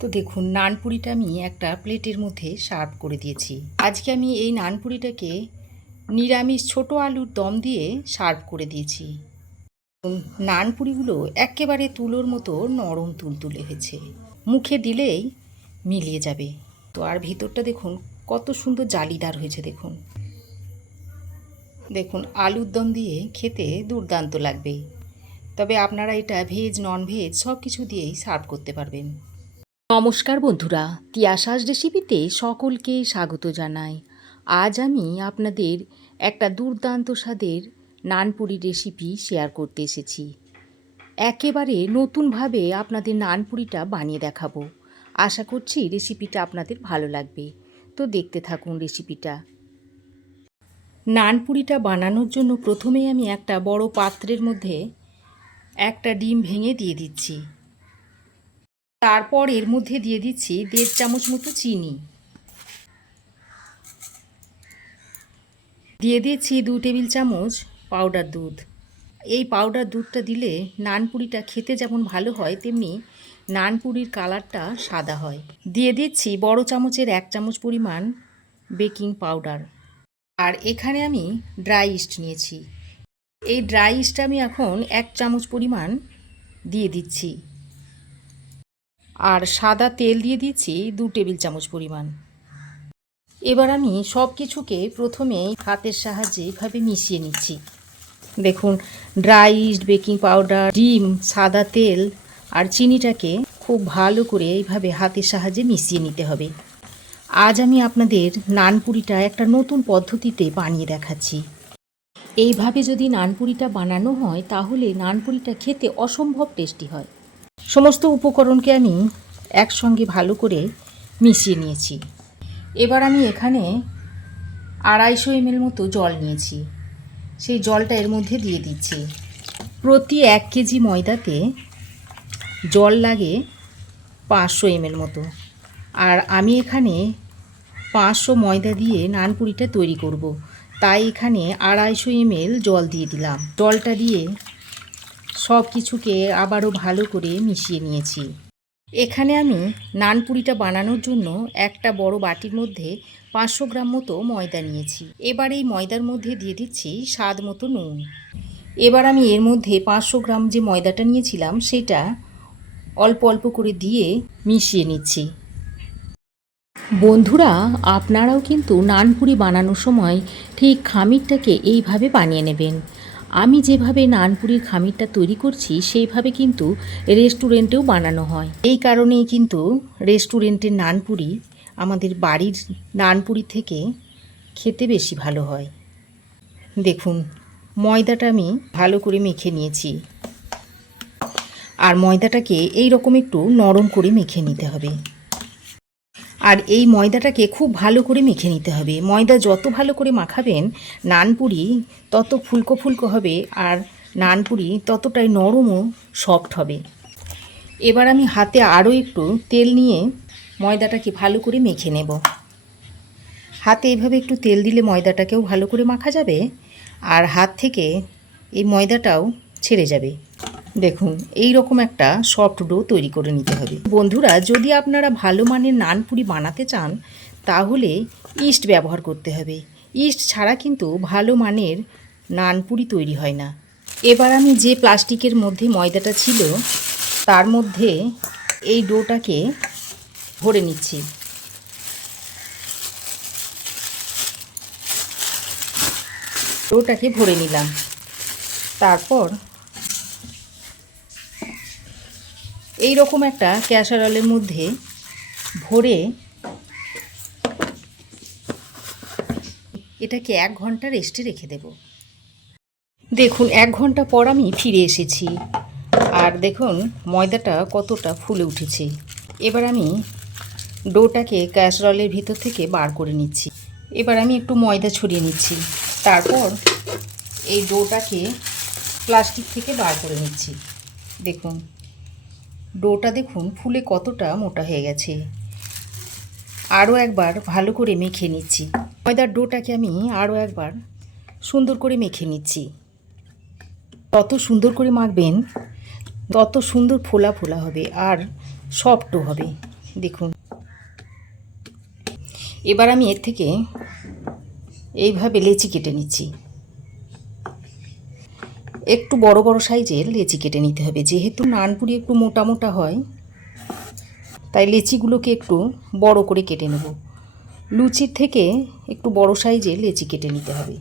তো দেখুন, নানপুরিটা আমি একটা প্লেটের মধ্যে সার্ভ করে দিয়েছি। আজকে আমি এই নানপুরিটাকে নিরামিষ ছোট আলুর দম দিয়ে সার্ভ করে দিয়েছি। নানপুরিগুলো একেবারে তুলোর মতো নরম তুলতুলে হয়েছে। মুখে দিলেই মিলিয়ে যাবে। তো আর ভিতরটা দেখুন, কত সুন্দর জালিদার হয়েছে দেখুন। দেখুন, আলুর দম দিয়ে খেতে দুর্দান্ত লাগবে। তবে আপনারা এটা ভেজ নন ভেজ সব কিছু দিয়েই সার্ভ করতে পারবেন। নমস্কার বন্ধুরা, তিয়াশাস রেসিপিতে সকলকে স্বাগত জানাই। আজ আমি আপনাদের একটা দুর্দান্ত স্বাদের নানপুরি রেসিপি শেয়ার করতে এসেছি। একেবারে নতুনভাবে আপনাদের নানপুরিটা বানিয়ে দেখাবো। আশা করছি রেসিপিটা আপনাদের ভালো লাগবে। তো দেখতে থাকুন রেসিপিটা। নানপুরিটা বানানোর জন্য প্রথমে আমি একটা বড় পাত্রের মধ্যে একটা ডিম ভেঙে দিয়ে দিচ্ছি। তারপর এর মধ্যে দিয়ে দিচ্ছি দেড় চামচ মতো চিনি। দিয়ে দিচ্ছি দু টেবিল চামচ পাউডার দুধ। এই পাউডার দুধটা দিলে নানপুরিটা খেতে যেমন ভালো হয়, তেমনি নানপুরির কালারটা সাদা হয়। দিয়ে দিচ্ছি বড় চামচের এক চামচ পরিমাণ বেকিং পাউডার। আর এখানে আমি ড্রাই ইস্ট নিয়েছি। এই ড্রাই ইস্ট আমি এখন এক চামচ পরিমাণ দিয়ে দিচ্ছি। আর সাদা তেল দিয়ে দিচ্ছি দু টেবিল চামচ পরিমাণ। এবার আমি সব কিছুকে প্রথমে হাতের সাহায্যে এভাবে মিশিয়ে নিচ্ছি। দেখুন ড্রাই বেকিং পাউডার, ডিম, সাদা তেল আর চিনিটাকে খুব ভালো করে এইভাবে হাতের সাহায্যে মিশিয়ে নিতে হবে। আজ আমি আপনাদের নানপুরিটা একটা নতুন পদ্ধতিতে বানিয়ে দেখাচ্ছি। এইভাবে যদি নানপুরিটা বানানো হয়, তাহলে নানপুরিটা খেতে অসম্ভব টেস্টি হয়। সমস্ত উপকরণকে আমি একসঙ্গে ভালো করে মিশিয়ে নিয়েছি। এবার আমি এখানে আড়াইশো এমএল মতো জল নিয়েছি। সেই জলটা এর মধ্যে দিয়ে দিচ্ছি। প্রতি এক কেজি ময়দাতে জল লাগে পাঁচশো এমএল মতো। আর আমি এখানে পাঁচশো ময়দা দিয়ে নানপুরিটা তৈরি করব। তাই এখানে আড়াইশো এমএল জল দিয়ে দিলাম। জলটা দিয়ে সব কিছুকে আবারও ভালো করে মিশিয়ে নিয়েছি। এখানে আমি নানপুরিটা বানানোর জন্য একটা বড় বাটির মধ্যে পাঁচশো গ্রাম মতো ময়দা নিয়েছি। এবার এই ময়দার মধ্যে দিয়ে দিচ্ছি স্বাদ মতো নুন। এবার আমি এর মধ্যে পাঁচশো গ্রাম যে ময়দাটা নিয়েছিলাম সেটা অল্প অল্প করে দিয়ে মিশিয়ে নিচ্ছি। বন্ধুরা, আপনারাও কিন্তু নানপুরি বানানোর সময় ঠিক খামিরটাকে এইভাবে বানিয়ে নেবেন। আমি যেভাবে নানপুরির খামিরটা তৈরি করছি, সেইভাবে কিন্তু রেস্টুরেন্টেও বানানো হয়। এই কারণেই কিন্তু রেস্টুরেন্টের নানপুরি আমাদের বাড়ির নানপুরি থেকে খেতে বেশি ভালো হয়। দেখুন, ময়দাটা আমি ভালো করে মেখে নিয়েছি। আর ময়দাটাকে এই রকম একটু নরম করে মেখে নিতে হবে। আর এই ময়দাটাকে খুব ভালো করে মেখে নিতে হবে। ময়দা যত ভালো করে মাখাবেন, নানপুরি তত ফুলকো ফুলকো হবে আর নানপুরি ততটাই নরম ও সফট হবে। এবার আমি হাতে আরও একটু তেল নিয়ে ময়দাটাকে ভালো করে মেখে নেব। হাতে এইভাবে একটু তেল দিলে ময়দাটাকেও ভালো করে মাখা যাবে আর হাত থেকে এই ময়দাটাও ছেড়ে যাবে। দেখুন এই রকম একটা সফট ডো তৈরি করে নিতে হবে। বন্ধুরা, যদি আপনারা ভালো মানের নানপুরি বানাতে চান, তাহলে ইস্ট ব্যবহার করতে হবে। ইস্ট ছাড়া কিন্তু ভালো মানের নানপুরি তৈরি হয় না। এবার আমি যে প্লাস্টিকের মধ্যে ময়দাটা ছিল, তার মধ্যে এই ডোটাকে ভরে নিচ্ছি। ডোটাকে ভরে নিলাম। তারপর এই রকম একটা ক্যাসারলের মধ্যে ভরে এটাকে এক ঘণ্টা রেস্টে রেখে দেব। দেখুন, এক ঘণ্টা পর আমি ফিরে এসেছি। আর দেখুন, ময়দাটা কতটা ফুলে উঠেছে। এবার আমি ডোটাকে ক্যাসরলের ভিতর থেকে বার করে নিচ্ছি। এবার আমি একটু ময়দা ছড়িয়ে নিচ্ছি। তারপর এই ডোটাকে প্লাস্টিক থেকে বার করে নিচ্ছি। দেখুন। ডোটা দেখুন, ফুলে কতটা মোটা হয়ে গেছে। আরও একবার ভালো করে মেখে নিচ্ছি। ময়দার ডোটাকে আমি আরও একবার সুন্দর করে মেখে নিচ্ছি। তত সুন্দর করে মাখবেন, তত সুন্দর ফোলা ফোলা হবে আর সফটও হবে। দেখুন। এবার আমি এর থেকে এইভাবে লেচি কেটে নিচ্ছি। একটু বড় বড় সাইজের লেচি কেটে নিতে হবে। যেহেতু নানপুরি একটু মোটা মোটা হয়, তাই লেচিগুলোকে একটু বড় করে কেটে নেব। লুচির থেকে একটু বড় সাইজের লেচি কেটে নিতে হবে।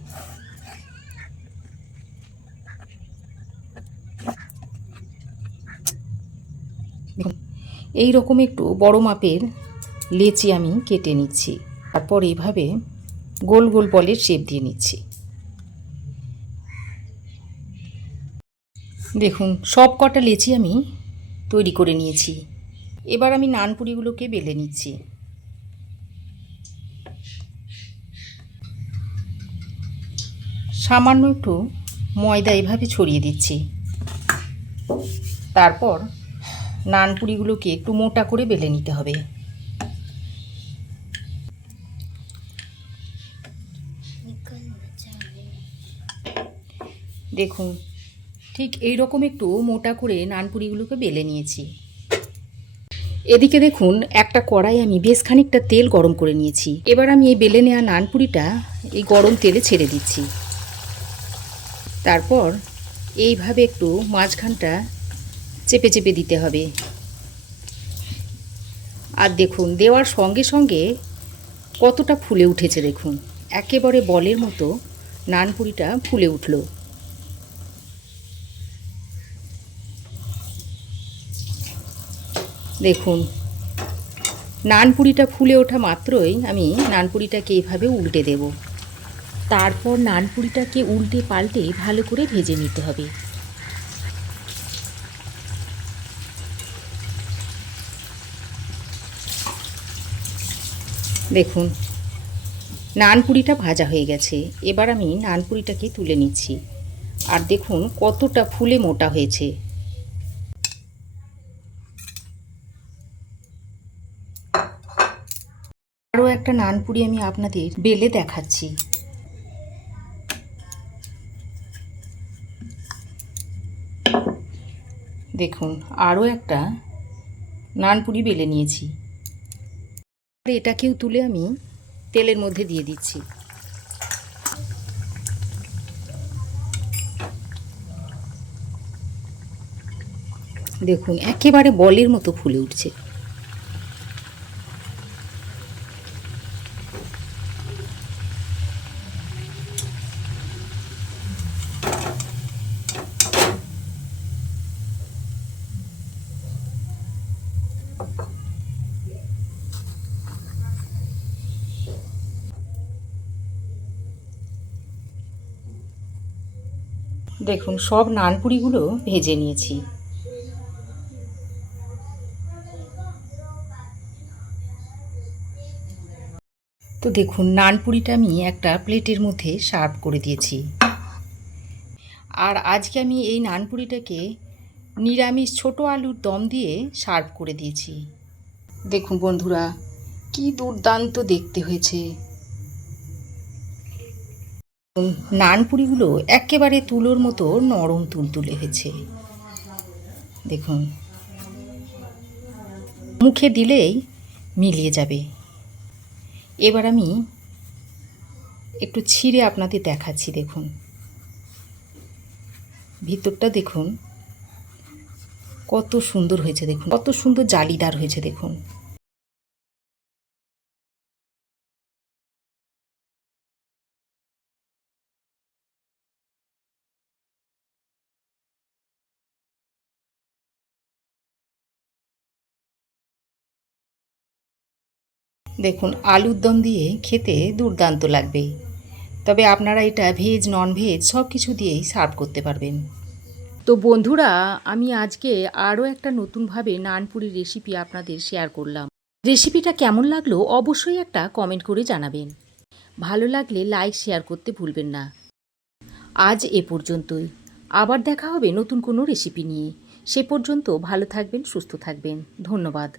এই রকম একটু বড় মাপের লেচি আমি কেটে নিচ্ছি, তারপর এইভাবে গোল গোল বলের শেপ দিয়ে নিচ্ছি। দেখুন, সব কটা লেচি আমি তৈরি করে নিয়েছি। এবার আমি নানপুরিগুলোকে বেলে নিচ্ছি। সামান্য একটু ময়দা এভাবে ছড়িয়ে দিচ্ছি। তারপর নানপুরিগুলোকে একটু মোটা করে বেলে নিতে হবে। দেখুন ঠিক এই রকম একটু মোটা করে নানপুরিগুলোকে বেলে নিয়েছি। এদিকে দেখুন, একটা কড়াই আমি বেশ খানিকটা তেল গরম করে নিয়েছি। এবার আমি এই বেলে নেওয়া নানপুরিটা এই গরম তেলে ছেড়ে দিচ্ছি। তারপর এইভাবে একটু মাঝখানটা চেপে চেপে দিতে হবে। আর দেখুন, দেওয়ার সঙ্গে সঙ্গে কতটা ফুলে উঠেছে দেখুন। একেবারে বলের মতো নানপুরিটা ফুলে উঠল। দেখুন, নানপুরিটা ফুলে ওঠা মাত্রই আমি নানপুরিটাকে এইভাবে উল্টে দেব। তারপর নানপুরিটাকে উল্টে পাল্টে ভালো করে ভেজে নিতে হবে। দেখুন, নানপুরিটা ভাজা হয়ে গেছে। এবার আমি নানপুরিটাকে তুলে নিচ্ছি। আর দেখুন কতটা ফুলে মোটা হয়েছে আরও একটা নানপুরি আমি আপনাদের বেলে দেখাচ্ছি। দেখুন, আরও একটা নানপুরি বেলে নিয়েছি। এটাকেও তুলে আমি তেলের মধ্যে দিয়ে দিচ্ছি। দেখুন, একেবারে বলের মতো ফুলে উঠছে। দেখুন, সব নানপুরিগুলো ভেজে নিয়েছি। তো দেখুন, নানপুরিটা আমি একটা প্লেটের মধ্যে সার্ভ করে দিয়েছি। আর আজকে আমি এই নানপুরিটাকে নিরামিষ ছোট আলুর দম দিয়ে সার্ভ করে দিয়েছি। দেখুন বন্ধুরা, কি দুর্দান্ত দেখতে হয়েছে। নানপুরিগুলো একেবারে তুলোর মতো নরম তুলতুলে হয়েছে। দেখুন। মুখে দিলেই মিলিয়ে যাবে। এবার আমি একটু ছিঁড়ে আপনাদের দেখাচ্ছি, দেখুন। ভিতরটা দেখুন। কত সুন্দর হয়েছে, দেখুন। কত সুন্দর জালিদার হয়েছে, দেখুন। দেখুন, আলুর দম দিয়ে খেতে দুর্দান্ত লাগবে। তবে আপনারা এটা ভেজ নন ভেজ সব কিছু দিয়েই সার্ভ করতে পারবেন। তো বন্ধুরা, আমি আজকে আরও একটা নতুনভাবে নানপুরির রেসিপি আপনাদের শেয়ার করলাম। রেসিপিটা কেমন লাগল অবশ্যই একটা কমেন্ট করে জানাবেন। ভালো লাগলে লাইক শেয়ার করতে ভুলবেন না। আজ এ পর্যন্তই। আবার দেখা হবে নতুন কোনো রেসিপি নিয়ে। সে পর্যন্ত ভালো থাকবেন, সুস্থ থাকবেন। ধন্যবাদ।